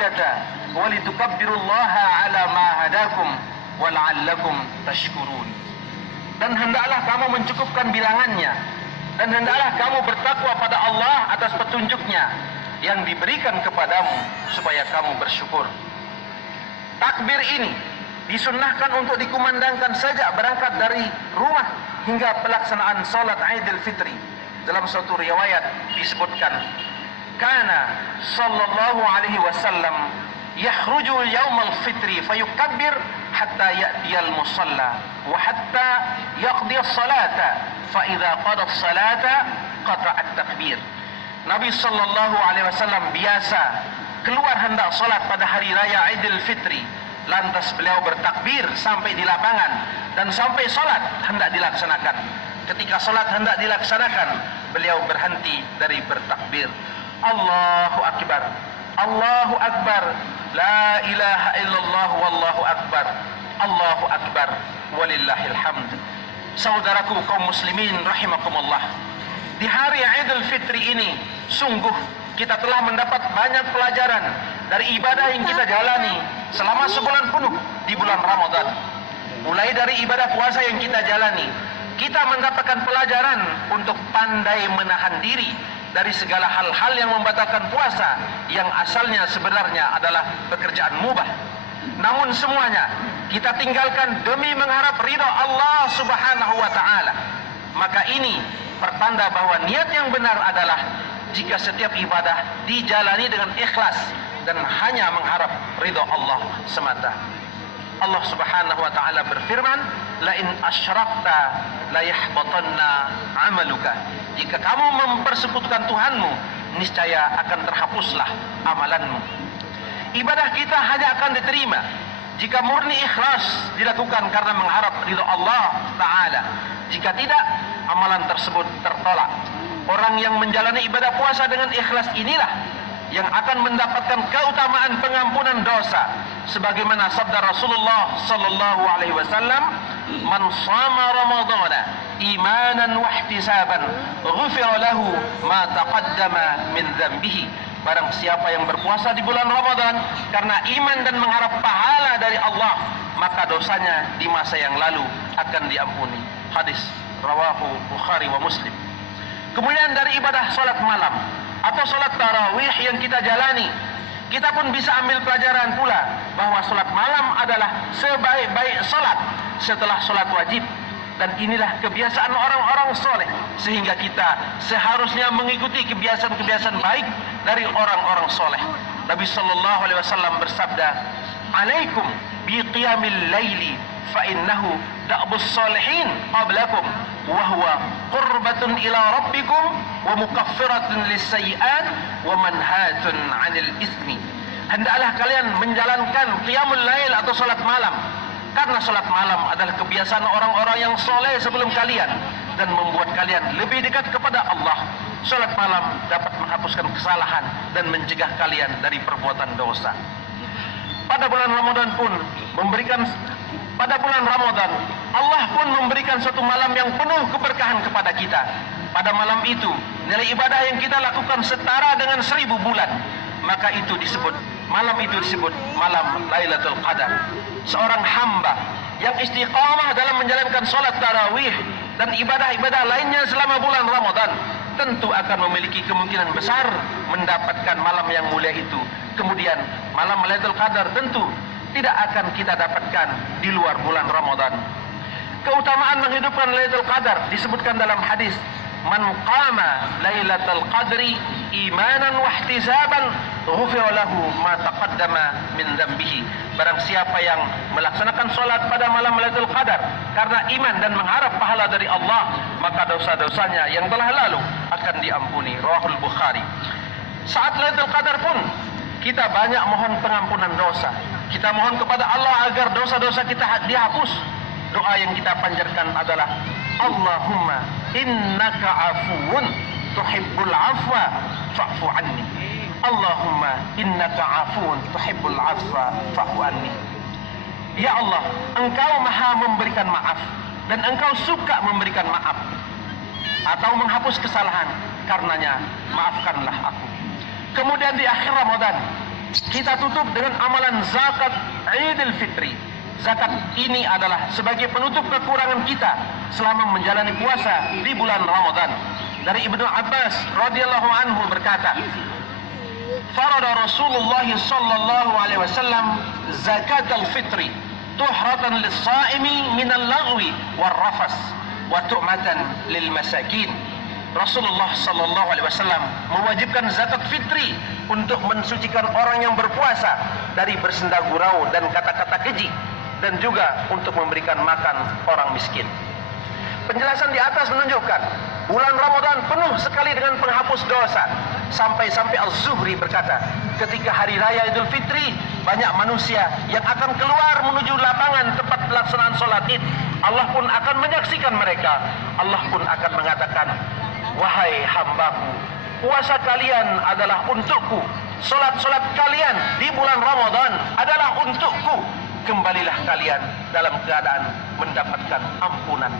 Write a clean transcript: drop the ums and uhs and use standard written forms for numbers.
iddata wa litukabbirullaha ala ma hadakum wa la'allakum tashkurun. Dan hendaklah kamu mencukupkan bilangannya, dan hendaklah kamu bertakwa pada Allah atas petunjuknya yang diberikan kepadamu supaya kamu bersyukur. Takbir ini disunnahkan untuk dikumandangkan sejak berangkat dari rumah hingga pelaksanaan salat Idul Fitri. Dalam suatu riwayat disebutkan, kana sallallahu alaihi wasallam yakhruju yaumal fitri fayukabbir hatta ya'tiyal musalla wa hatta yaqdi as-salata fa idza qada as-salata qata'a at-takbir. Nabi sallallahu alaihi wasallam biasa keluar hendak salat pada hari raya Idul Fitri, lantas beliau bertakbir sampai di lapangan, dan sampai salat hendak dilaksanakan. Ketika salat hendak dilaksanakan, beliau berhenti dari bertakbir. Allahu akbar, Allahu akbar, la ilaha illallah wallahu akbar, Allahu akbar, walillahil hamd. Saudaraku kaum muslimin rahimakumullah, di hari Idul Fitri ini sungguh kita telah mendapat banyak pelajaran dari ibadah yang kita jalani selama sebulan penuh di bulan Ramadan. Mulai dari ibadah puasa yang kita jalani, kita mendapatkan pelajaran untuk pandai menahan diri dari segala hal-hal yang membatalkan puasa yang asalnya sebenarnya adalah pekerjaan mubah. Namun semuanya kita tinggalkan demi mengharap ridha Allah Subhanahu wa taala. Maka ini pertanda bahwa niat yang benar adalah jika setiap ibadah dijalani dengan ikhlas dan hanya mengharap ridha Allah semata. Allah Subhanahu wa taala berfirman, la in asyrakta la yahbatanna 'amaluka. Jika kamu mempersekutukan Tuhanmu, niscaya akan terhapuslah amalanmu. Ibadah kita hanya akan diterima jika murni ikhlas dilakukan karena mengharap ridha Allah taala. Jika tidak, amalan tersebut tertolak. Orang yang menjalani ibadah puasa dengan ikhlas inilah yang akan mendapatkan keutamaan pengampunan dosa, sebagaimana sabda Rasulullah sallallahu alaihi wasallam, man shama ramadhana imanan wa ihtisaban ghufira lahu ma taqaddama min dhanbihi. Barang siapa yang berpuasa di bulan Ramadan karena iman dan mengharap pahala dari Allah, maka dosanya di masa yang lalu akan diampuni. Hadis rawahu Bukhari wa Muslim. Kemudian dari ibadah salat malam atau salat tarawih yang kita jalani, kita pun bisa ambil pelajaran pula bahwa salat malam adalah sebaik-baik salat setelah salat wajib. Dan inilah kebiasaan orang-orang soleh, sehingga kita seharusnya mengikuti kebiasaan-kebiasaan baik dari orang-orang soleh. Nabi sallallahu alaihi wasallam bersabda, "Alaikum bi qiyamil laili fa innahu da'bus salihin qablakum wa huwa qurbatun ila rabbikum wa mukaffiratun lis-sayyi'at wa manhatun 'anil ismi." Hendaklah kalian menjalankan qiyamul lail atau salat malam, karena salat malam adalah kebiasaan orang-orang yang soleh sebelum kalian dan membuat kalian lebih dekat kepada Allah. Salat malam dapat menghapuskan kesalahan dan mencegah kalian dari perbuatan dosa. Pada bulan Ramadan Allah pun memberikan suatu malam yang penuh keberkahan kepada kita. Pada malam itu nilai ibadah yang kita lakukan setara dengan 1000 bulan. Maka malam itu disebut malam Lailatul Qadar. Seorang hamba yang istiqamah dalam menjalankan salat tarawih dan ibadah-ibadah lainnya selama bulan Ramadan tentu akan memiliki kemungkinan besar mendapatkan malam yang mulia itu. Kemudian malam Lailatul Qadar tentu tidak akan kita dapatkan di luar bulan Ramadan. Keutamaan menghidupkan Lailatul Qadar disebutkan dalam hadis, man qama Lailatul Qadri imanan wa ihtisaban ghufira lahu ma taqaddama min dhanbihi. Barang siapa yang melaksanakan salat pada malam Lailatul Qadar karena iman dan mengharap pahala dari Allah, maka dosa-dosanya yang telah lalu akan diampuni. Rawahul Bukhari. Saat Lailatul Qadar pun kita banyak mohon pengampunan dosa. Kita mohon kepada Allah agar dosa-dosa kita dihapus. Doa yang kita panjatkan adalah, Allahumma innaka afuun tuhibbul afwa fa'fu anni. Allahumma innaka afuun tuhibbul afwa fa'fu anni. Ya Allah, Engkau maha memberikan maaf dan Engkau suka memberikan maaf atau menghapus kesalahan, karenanya maafkanlah aku. Kemudian di akhir Ramadan kita tutup dengan amalan zakat Idul Fitri. Zakat ini adalah sebagai penutup kekurangan kita selama menjalani puasa di bulan Ramadan. Dari Ibnu Abbas radhiyallahu anhu berkata, farada Rasulullah sallallahu alaihi wasallam zakat al-fitri tuhratan lis-saimi min al-laghwi war-rafas wa tu'matan lil masakin. Rasulullah sallallahu alaihi wasallam mewajibkan zakat fitri untuk mensucikan orang yang berpuasa dari bersenda gurau dan kata-kata keji, dan juga untuk memberikan makan orang miskin. Penjelasan di atas menunjukkan bulan Ramadan penuh sekali dengan penghapus dosa. Sampai-sampai Al-Zuhri berkata, ketika hari raya Idul Fitri, banyak manusia yang akan keluar menuju lapangan tempat pelaksanaan sholat Id. Allah pun akan menyaksikan mereka. Allah pun akan mengatakan, wahai hambaku, puasa kalian adalah untukku, sholat-sholat kalian di bulan Ramadan adalah untukku. Kembalilah kalian dalam keadaan mendapatkan ampunan.